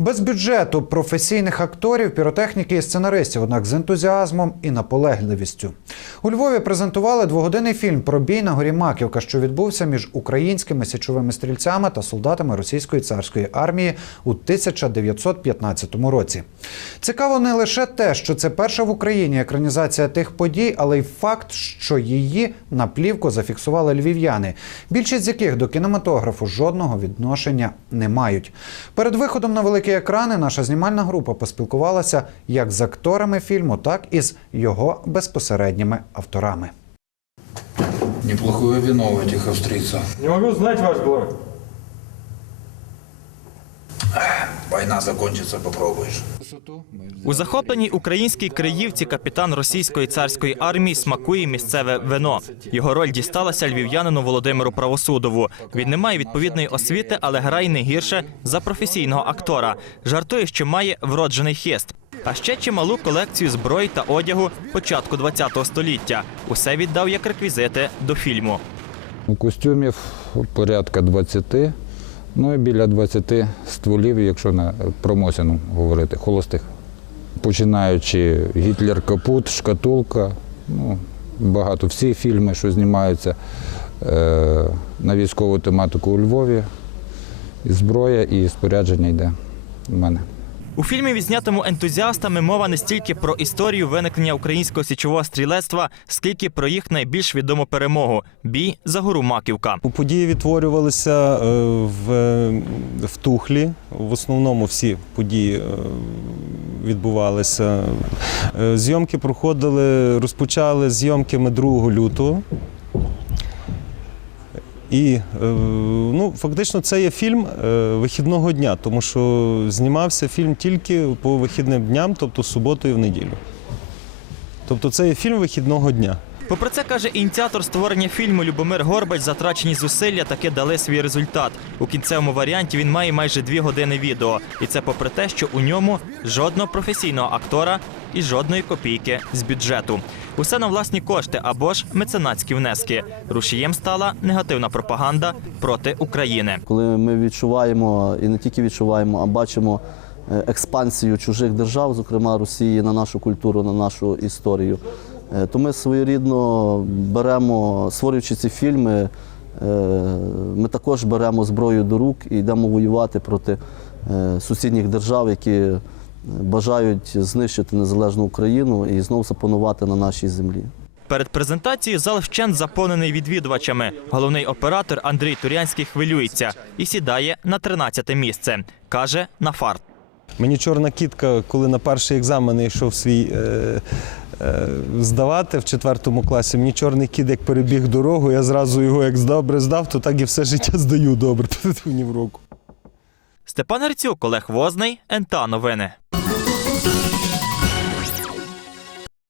Без бюджету професійних акторів, піротехніки і сценаристів, однак з ентузіазмом і наполегливістю. У Львові презентували двогодинний фільм про бій на горі Маківка, що відбувся між українськими січовими стрільцями та солдатами російської царської армії у 1915 році. Цікаво не лише те, що це перша в Україні екранізація тих подій, але й факт, що її на плівку зафіксували львів'яни, більшість з яких до кінематографу жодного відношення не мають. Перед виходом на великі екрани наша знімальна група поспілкувалася як з акторами фільму, так і з його безпосередніми авторами. Неплохое вино у этих австрийцев. Не могу знать, ваш главь. Война закончится, попробуешь. У захопленій українській криївці капітан російської царської армії смакує місцеве вино. Його роль дісталася львів'янину Володимиру Правосудову. Він не має відповідної освіти, але грає не гірше за професійного актора. Жартує, що має вроджений хист. А ще чималу колекцію зброї та одягу початку ХХ століття. Усе віддав як реквізити до фільму. У костюмів порядка 20, ну і біля 20 стволів, якщо на промосіну говорити, холостих. Починаючи Гітлер Капут, Шкатулка, ну, багато всі фільми, що знімаються е, на військову тематику у Львові. І зброя, і спорядження йде в мене. У фільмі, відзнятому ентузіастами, мова не стільки про історію виникнення українського січового стрілецтва, скільки про їх найбільш відому перемогу бій за гору Маківка. Події відтворювалися е, в, в Тухлі. В основному всі події е, відбувалися. Е, Зйомки проходили, розпочали зйомки ми 2 лютого. І е, ну, фактично це є фільм е, вихідного дня, тому що знімався фільм тільки по вихідним дням, тобто суботу і в неділю. Тобто це є фільм вихідного дня. Попри це каже ініціатор створення фільму Любомир Горбач, затрачені зусилля таки дали свій результат. У кінцевому варіанті він має майже дві години відео, і це попри те, що у ньому жодного професійного актора і жодної копійки з бюджету. Усе на власні кошти або ж меценатські внески. Рушієм стала негативна пропаганда проти України. Коли ми відчуваємо і не тільки відчуваємо, а бачимо е, експансію чужих держав, зокрема Росії, на нашу культуру, на нашу історію, то ми своєрідно беремо, створюючи ці фільми, е, ми також беремо зброю до рук і йдемо воювати проти е, сусідніх держав, які бажають знищити незалежну Україну і знову запанувати на нашій землі. Перед презентацією зал вщент заповнений відвідувачами. Головний оператор Андрій Турянський хвилюється і сідає на 13 місце. Каже на фарт. Мені чорна кітка, коли на перший екзамен йшов свій е, е, здавати в четвертому класі, мені чорний кіт як перебіг дорогу, я зразу його як добре здав, то так і все життя здаю добре. Мені в руку. Степан Герцюк, Олег Возний, НТА Новини.